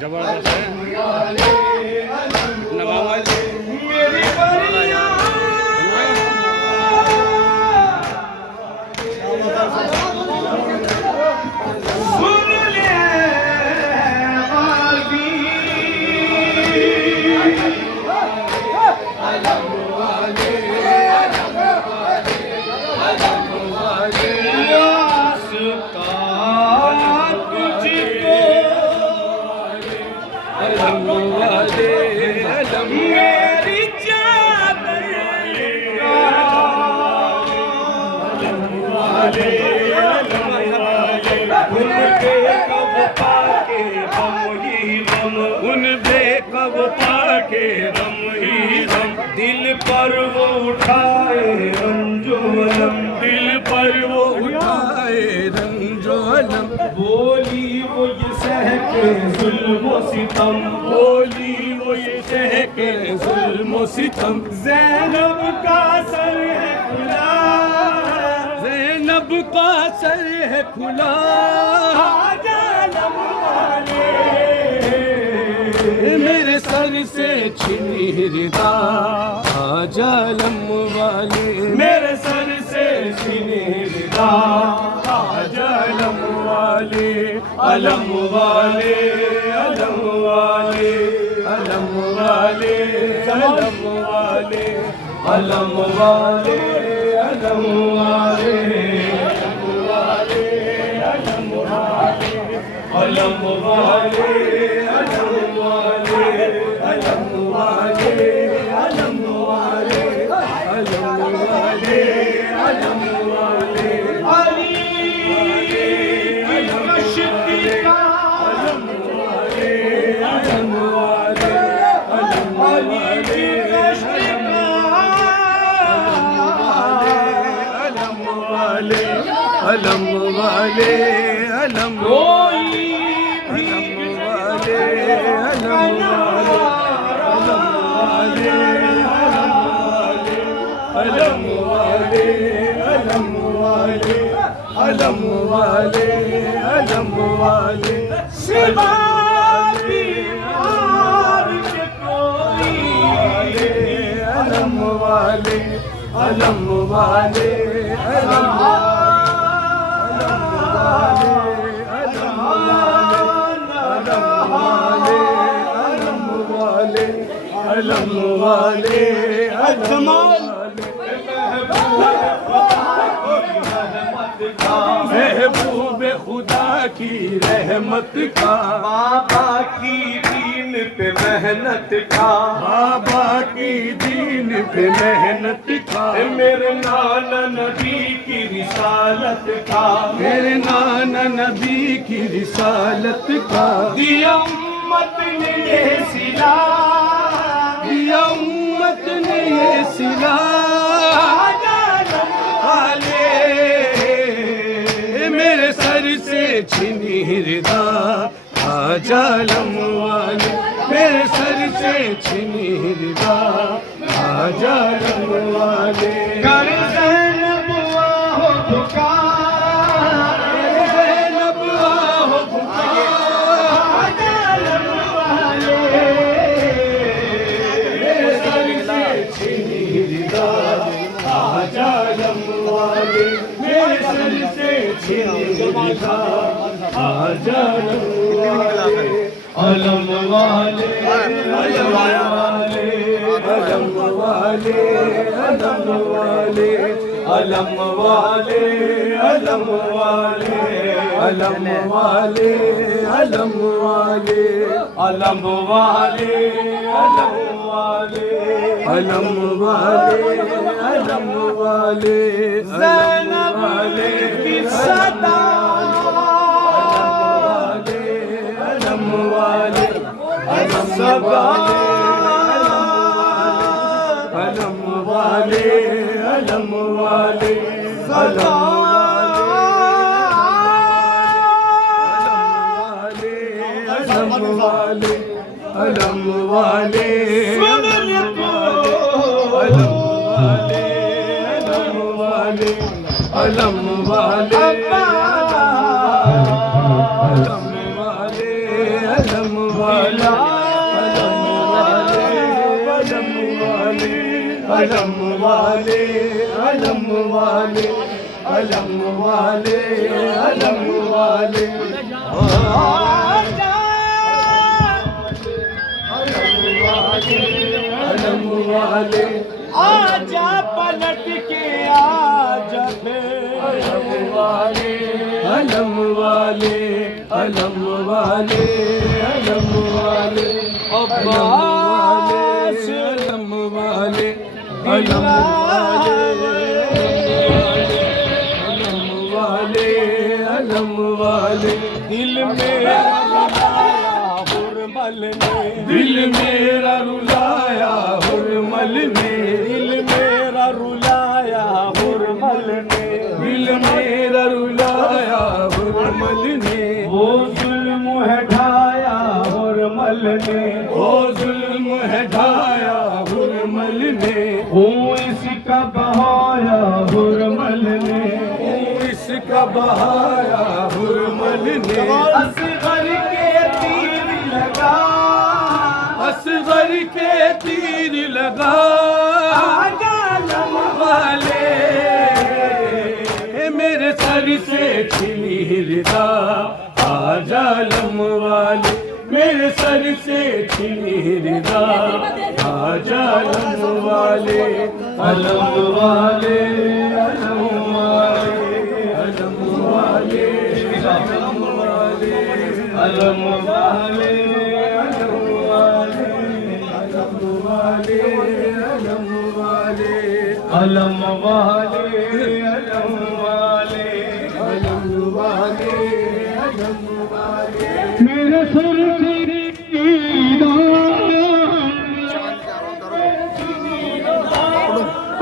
जबरदस्त है। दिल पर वो उठाए रंजोलम, दिल पर वो उठाए रंजोलम। बोली वो ये सह के जुल्म सितम, बोली वो ये सह के जुल्म सितम। ज़ैनब का सर है खुला, ज़ैनब का सर है खुला। आजालम वाले मेरे सर से छिनी रिदा, आजालम वाले मेरे सर से छिनी रिदा। आजालम वाले, अलम वाले, अलम वाले, अलम वाले, अलम वाले, अलम वाले, अलम वाले, अलम वाले, अलम वाले, अलम वाले, अलम वाले, अलम वाले, अलम वाले, अलम वाले। अली कश्मीरा अलम वाले, अलम वाले, अलम वाले, अलम वाले, अलम वाले, अलम वाले, अलम वाले, अलम वाले, अलम वाले, अलम वाले, अलम वाले, अलम वाले। सिवा बीमार के कोई अलम वाले, अलम वाले, अलम अलम वाले, अलम महबूब खुदा की रहमत का, बाबा की दीन पे मेहनत का, बाबा की दीन पे मेहनत का। मेरे नाना नबी की रिसालत का, मेरे नाना नबी की रिसालत का। दिया उम्मत ने ये सिला, दिया उम्मत ने ये सिला। आजालम वाले मेरे सर से छिनी रिदा, आजालम वाले मेरे सर से छिनी रिदा, आजालम वाले। कर ज़ैनब आहो पुकार, ज़ैनब आहो पुकार। आजालम वाले मेरे सर से छिनी रिदा, आजालम वाले मेरे सर से छिनी रिदा, आजालम वाले, अलम वाले, अलम वाले, अलम वाले, अलम वाले, अलम वाले, अलम वाले, अलम वाले, अलम वाले, अलम वाले, अलम वाले, अलम वाले, अलम वाले। ज़ैनब वाले की सदा, अलम वाले, अलम वाले, अलम वाले, अलम वाले, अलम वाले, अलम वाले, अलम वाले। अलम वाले अलम वाले अलम वाले अलम वाले अलम वाले अलम वाले अलम वाले अलम वाले अलम वाले आजा पलट के आजा फिर अलम वाले अलम वाले अलम वाले अलम वाले अब्बास अलम वाले अलम वाले अलम वाले दिल मेरा हुरमल ने दिल मेरा रुलाया हुरमल ने दिल मेरा रुलाया हुरमल ने दिल मेरा रुलाया हुरमल ने वो जुल्म है ढाया हुरमल ने ओ जुल्म है ढाया हुरमल ने वो इसका बहाया हुरमल ने इसका बहाया हुरमल ने असगर के तीर लगा असगर के तीर लगा आजालम वाले मेरे सर से छिनी रिदा आजालम वाले मेरे सर से छिनी रिदा आजालम वाले अलम वाले अलम वाले अलम वाले अलम वाले अलम वाले अलम वाले अलम वाले अलम वाले अलम वाले अलम वाले अलम वाले अलम वाले मेरे सर से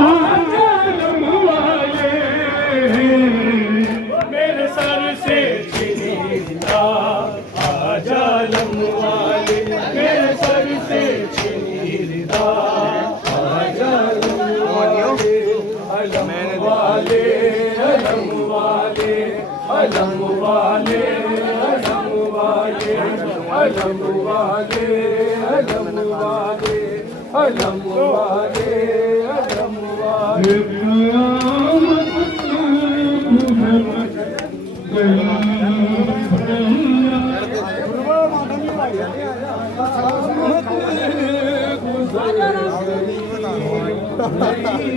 आजालम वाले मेरे सर से छिनी रिदा आजालम वाले मेरे सर से छिनी रिदा आजालम वाले अलम वाले अलम वाले अलम वाले अलम वाले अलम वाले अलम वाले अलम वाले अलम वाले ভাই